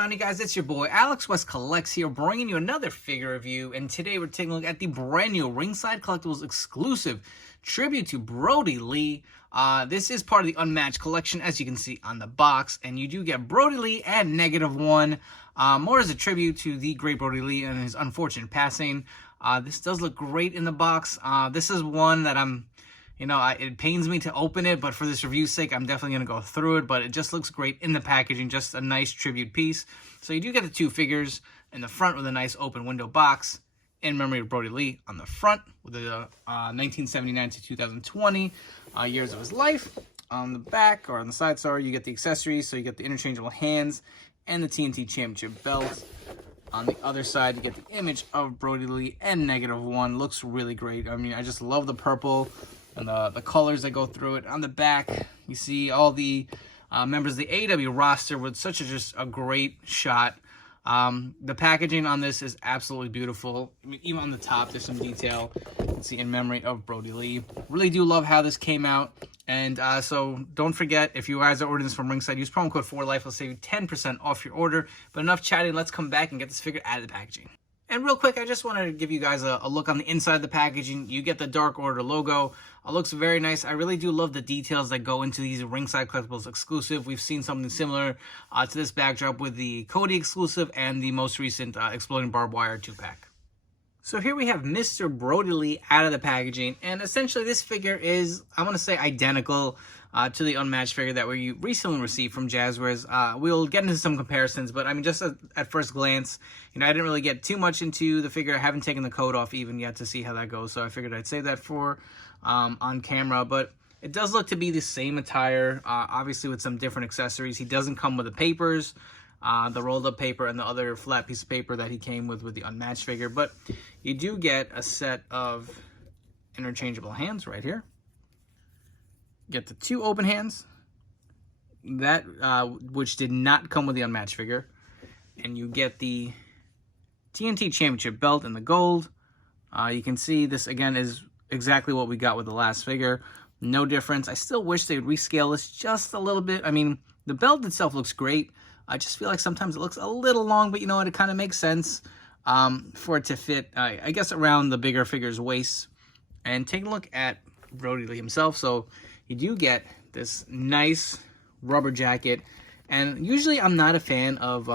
going on, you guys? It's your boy Alex West Collects here, bringing you another figure review. And today we're taking a look at the brand new Ringside Collectibles exclusive tribute to Brodie Lee. This is part of the Unmatched collection, as you can see on the box, and you do get Brodie Lee and -1, more as a tribute to the great Brodie Lee and his unfortunate passing. This does look great in the box. This is one that it pains me to open it, but for this review's sake, I'm definitely going to go through it. But it just looks great in the packaging, just a nice tribute piece. So you do get the two figures in the front with a nice open window box in memory of Brodie Lee on the front with the 1979 to 2020 years of his life. On the back, or on the side, sorry, you get the accessories. So you get the interchangeable hands and the TNT Championship belt. On the other side, you get the image of Brodie Lee and -1. Looks really great. I mean, I just love the purple and the colors that go through it. On the back, you see all the members of the AEW roster with just a great shot. The packaging on this is absolutely beautiful. I mean, even on the top, there's some detail. You can see in memory of Brodie Lee. Really do love how this came out. And so don't forget, if you guys are ordering this from Ringside, use promo code 4LIFE. It'll save you 10% off your order. But enough chatting. Let's come back and get this figure out of the packaging. And real quick, I just wanted to give you guys a look on the inside of the packaging. You get the Dark Order logo. It looks very nice. I really do love the details that go into these Ringside Collectibles exclusive. We've seen something similar to this backdrop with the Cody exclusive and the most recent Exploding Barbed Wire 2-pack. So here we have Mr. Brodie Lee out of the packaging. And essentially this figure is, I want to say, identical to the Unmatched figure that we recently received from Jazwares. We'll get into some comparisons, but I mean, just at first glance, I didn't really get too much into the figure. I haven't taken the coat off even yet to see how that goes, so I figured I'd save that for on camera. But it does look to be the same attire, obviously with some different accessories. He doesn't come with the papers, the rolled up paper and the other flat piece of paper that he came with the Unmatched figure, but you do get a set of interchangeable hands right here. Get the two open hands, that which did not come with the Unmatched figure, and you get the TNT Championship belt in the gold. You can see this again is exactly what we got with the last figure. No difference. I still wish they would rescale this just a little bit. I mean, the belt itself looks great. I just feel like sometimes it looks a little long, but you know what? It kind of makes sense for it to fit, I guess, around the bigger figure's waist. And take a look at Brodie Lee himself. So you do get this nice rubber jacket. And usually I'm not a fan of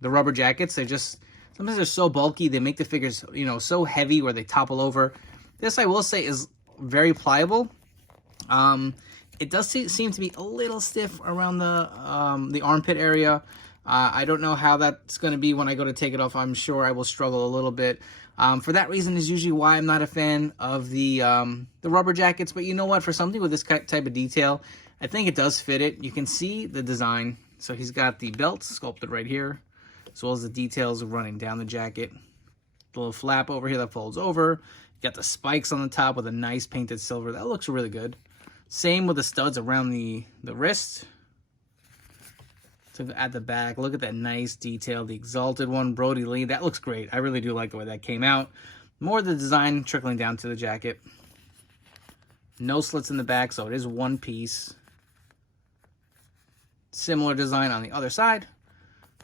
the rubber jackets. Sometimes they're so bulky. They make the figures, so heavy where they topple over. This, I will say, is very pliable. It does seem to be a little stiff around the armpit area. I don't know how that's going to be when I go to take it off. I'm sure I will struggle a little bit. For that reason is usually why I'm not a fan of the rubber jackets. But you know what? For something with this type of detail, I think it does fit it. You can see the design. So he's got the belt sculpted right here, as well as the details running down the jacket. The little flap over here that folds over. You got the spikes on the top with a nice painted silver. That looks really good. Same with the studs around the wrist. So at the back, look at that nice detail. The Exalted one, Brodie Lee. That looks great. I really do like the way that came out. More of the design trickling down to the jacket. No slits in the back, so it is one piece. Similar design on the other side.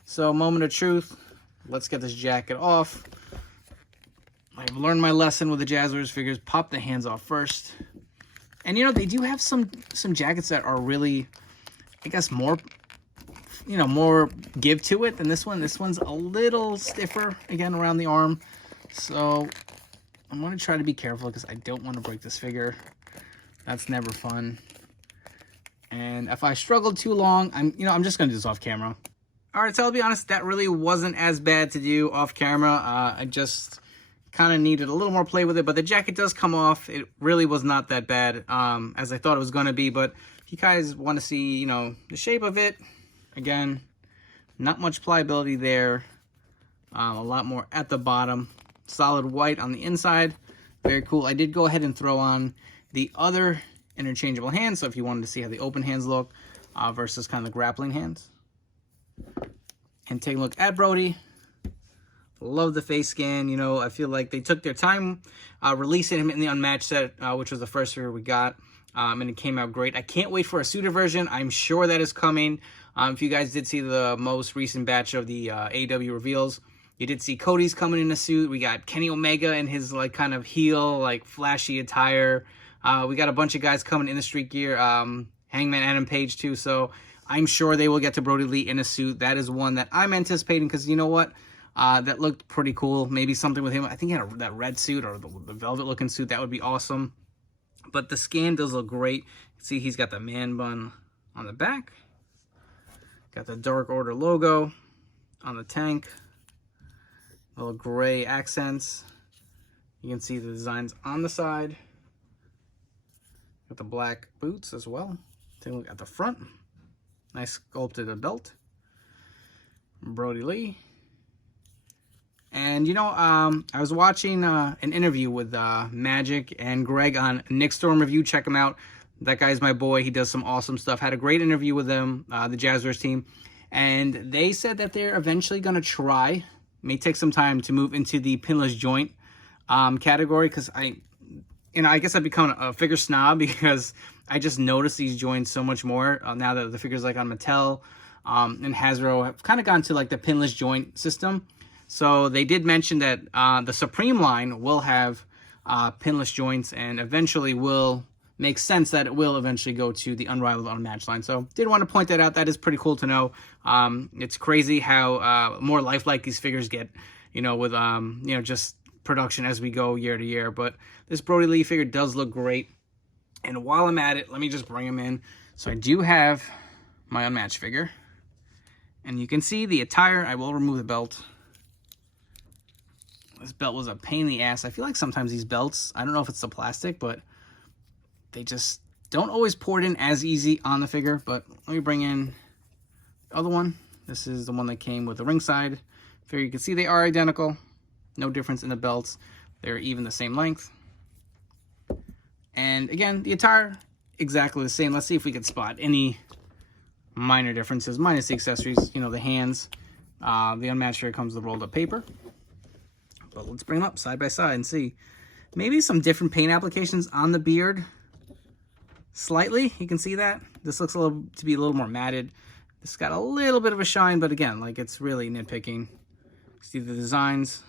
So, moment of truth. Let's get this jacket off. I've learned my lesson with the Jazwares figures. Pop the hands off first. And, they do have some jackets that are really, I guess, more give to it than this one. This one's a little stiffer, again, around the arm. So I'm going to try to be careful because I don't want to break this figure. That's never fun. And if I struggle too long, I'm just going to do this off camera. All right, so I'll be honest, that really wasn't as bad to do off camera. I just kind of needed a little more play with it, but the jacket does come off. It really was not that bad as I thought it was going to be. But if you guys want to see, the shape of it, again, not much pliability there. A lot more at the bottom. Solid white on the inside. Very cool. I did go ahead and throw on the other interchangeable hands. So if you wanted to see how the open hands look versus kind of the grappling hands. And take a look at Brodie. Love the face scan. I feel like they took their time releasing him in the Unmatched set, which was the first figure we got. and it came out great. I can't wait for a suited version. I'm sure that is coming. If you guys did see the most recent batch of the AEW reveals, you did see Cody's coming in a suit. We got Kenny Omega in his like kind of heel, like flashy attire. We got a bunch of guys coming in the street gear. Hangman Adam Page too. So I'm sure they will get to Brodie Lee in a suit. That is one that I'm anticipating because you know what? That looked pretty cool. Maybe something with him. I think he had that red suit or the velvet looking suit. That would be awesome. But the scan does look great. See, he's got the man bun on the back. Got the Dark Order logo on the tank. Little gray accents. You can see the designs on the side. Got the black boots as well. Take a look at the front. Nice sculpted belt. Brodie Lee. And, you know, I was watching an interview with Magic and Greg on Nick Storm Review. Check him out. That guy's my boy. He does some awesome stuff. Had a great interview with them, the Jazwares team. And they said that they're eventually going to try, may take some time, to move into the pinless joint category. Because I guess I've become a figure snob because I just notice these joints so much more now that the figures like on Mattel and Hasbro have kind of gone to like the pinless joint system. So they did mention that the Supreme line will have pinless joints and eventually will make sense that it will eventually go to the Unrivaled Unmatched line. So did want to point that out. That is pretty cool to know. It's crazy how more lifelike these figures get, you know, with, you know, just production as we go year to year. But this Brodie Lee figure does look great. And while I'm at it, let me just bring him in. So I do have my Unmatched figure. And you can see the attire. I will remove the belt. This belt was a pain in the ass. I feel like sometimes these belts, I don't know if it's the plastic, but they just don't always pour it in as easy on the figure. But let me bring in the other one. This is the one that came with the ringside figure. You can see they are identical. No difference in the belts. They're even the same length. And again, the attire, exactly the same. Let's see if we can spot any minor differences, minus the accessories, you know, the hands. The Unmatched figure comes with rolled up paper. But let's bring them up side by side and see. Maybe some different paint applications on the beard. Slightly, you can see that. This looks to be a little more matted. It's got a little bit of a shine, but again, like it's really nitpicking. See the designs,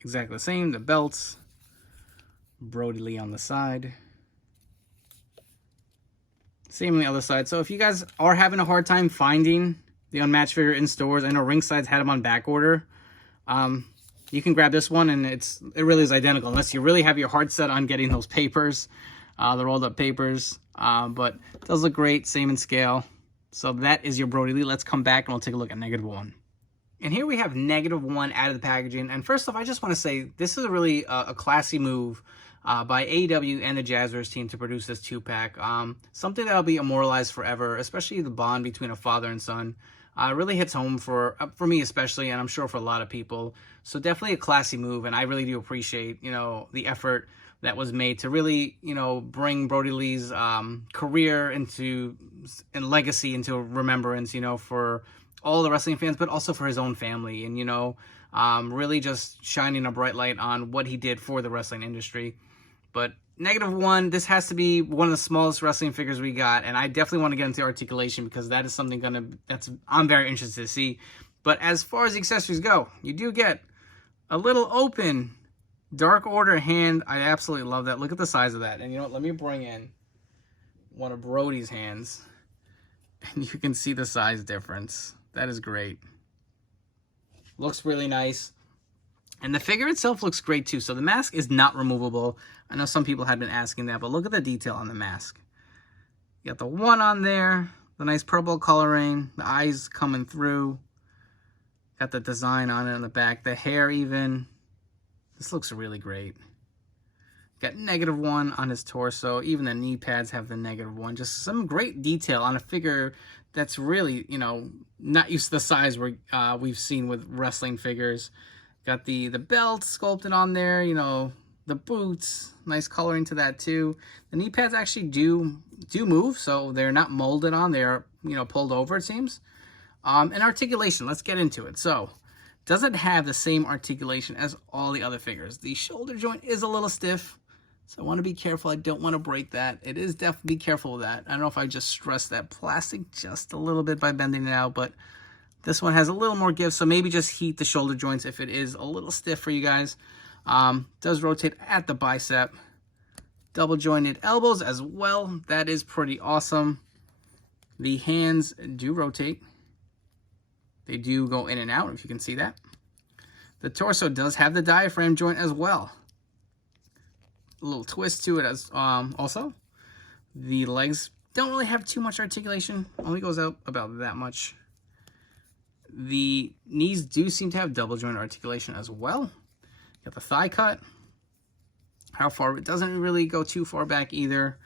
exactly the same. The belts, Brodie Lee on the side. Same on the other side. So if you guys are having a hard time finding the Unmatched figure in stores, I know Ringside's had them on back order. You can grab this one, and it really is identical, unless you really have your heart set on getting those papers, the rolled up papers. But it does look great, same in scale. So that is your Brodie Lee. Let's come back and we'll take a look at -1. And here we have -1 out of the packaging. And first off, I just want to say this is a really a classy move by AEW and the Jazwares team to produce this 2-pack. Something that'll be immortalized forever, especially the bond between a father and son. Really hits home for me especially, and I'm sure for a lot of people. So definitely a classy move, and I really do appreciate, you know, the effort that was made to really, you know, bring Brodie Lee's career and legacy into remembrance, you know, for all the wrestling fans, but also for his own family, and, you know, really just shining a bright light on what he did for the wrestling industry. But -1, this has to be one of the smallest wrestling figures we got, and I definitely want to get into articulation because that is something I'm very interested to see. But as far as the accessories go, you do get a little open Dark Order hand. I absolutely love that. Look at the size of that. And you know what? Let me bring in one of Brodie's hands, and you can see the size difference. That is great. Looks really nice. And the figure itself looks great too. So the mask is not removable. I know some people had been asking that, but look at the detail on the mask. You got the one on there, the nice purple coloring, the eyes coming through. Got the design on it on the back, the hair even. This looks really great. Got -1 on his torso. Even the knee pads have the -1. Just some great detail on a figure that's really, you know, not used to the size we've seen with wrestling figures. Got the belt sculpted on there, you know, the boots, nice coloring to that too. The knee pads actually do move, so they're not molded on, they're, you know, pulled over, it seems. And articulation, let's get into it. So, doesn't have the same articulation as all the other figures. The shoulder joint is a little stiff, So I want to be careful. I don't want to break that. It is definitely, be careful with that. I don't know if I just stressed that plastic just a little bit by bending it out, but this one has a little more give, so maybe just heat the shoulder joints if it is a little stiff for you guys. Does rotate at the bicep. Double jointed elbows as well. That is pretty awesome. The hands do rotate. They do go in and out, if you can see that. The torso does have the diaphragm joint as well. A little twist to it as also. The legs don't really have too much articulation. Only goes out about that much. The knees do seem to have double joint articulation as well. Got the thigh cut. How far? It doesn't really go too far back either.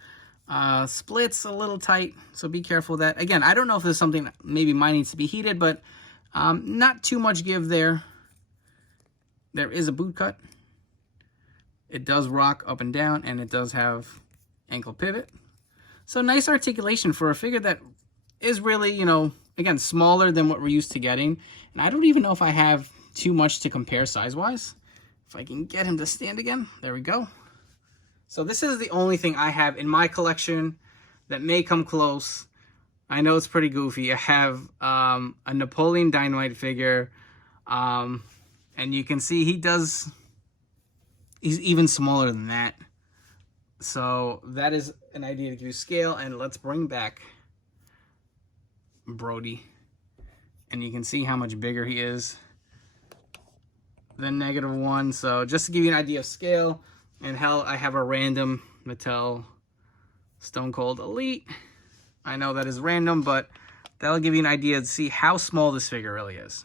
Splits a little tight, so be careful with that. Again, I don't know if there's something maybe mine needs to be heated, but not too much give there. There is a boot cut. It does rock up and down, and it does have ankle pivot. So nice articulation for a figure that is really, you know, again, smaller than what we're used to getting. And I don't even know if I have too much to compare size-wise. If I can get him to stand again. There we go. So this is the only thing I have in my collection that may come close. I know it's pretty goofy. I have a Napoleon Dynamite figure. And you can see he's even smaller than that. So that is an idea to give you scale. And let's bring back Brodie. And you can see how much bigger he is than -1. So just to give you an idea of scale. And hell, I have a random Mattel Stone Cold Elite. I know that is random, but that'll give you an idea to see how small this figure really is.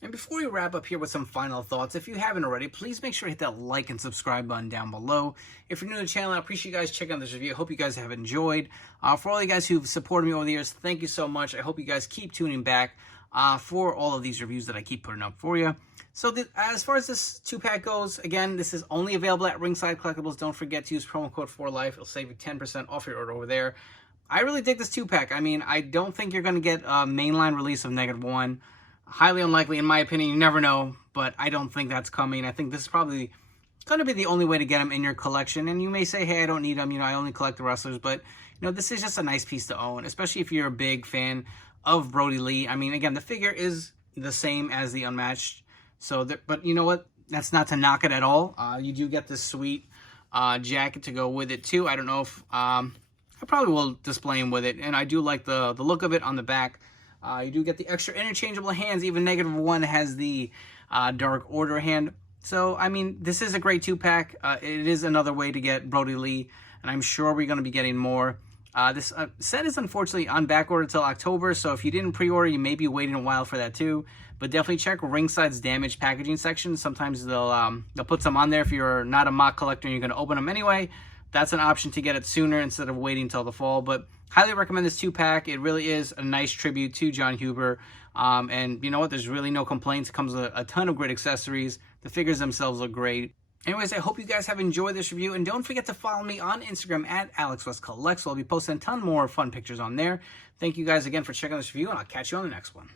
And before we wrap up here with some final thoughts, if you haven't already, please make sure to hit that like and subscribe button down below. If you're new to the channel, I appreciate you guys checking out this review. I hope you guys have enjoyed. For all you guys who've supported me over the years, thank you so much. I hope you guys keep tuning back for all of these reviews that I keep putting up for you. So as far as this 2-pack goes, again, this is only available at Ringside Collectibles. Don't forget to use promo code 4LIFE. It'll save you 10% off your order over there. I really dig this 2-pack. I mean, I don't think you're going to get a mainline release of -1. Highly unlikely, in my opinion. You never know, but I don't think that's coming. I think this is probably going to be the only way to get them in your collection. And you may say, hey, I don't need them. You know, I only collect the wrestlers. But, you know, this is just a nice piece to own, especially if you're a big fan of Brodie Lee. I mean, again, the figure is the same as the Unmatched. So, but you know what? That's not to knock it at all. You do get this sweet jacket to go with it too. I don't know if I probably will display him with it, and I do like the look of it on the back. You do get the extra interchangeable hands. Even -1 has the Dark Order hand. So, I mean, this is a great 2-pack. It is another way to get Brodie Lee, and I'm sure we're going to be getting more. This set is unfortunately on back order till October, so if you didn't pre-order, you may be waiting a while for that too. But definitely check Ringside's damaged packaging section. Sometimes they'll put some on there if you're not a mock collector and you're going to open them anyway. That's an option to get it sooner instead of waiting till the fall. But highly recommend this 2-pack. It really is a nice tribute to John Huber. And you know what? There's really no complaints. It comes with a ton of great accessories. The figures themselves look great. Anyways, I hope you guys have enjoyed this review, and don't forget to follow me on Instagram at AlexWestCollects. I'll be posting a ton more fun pictures on there. Thank you guys again for checking out this review, and I'll catch you on the next one.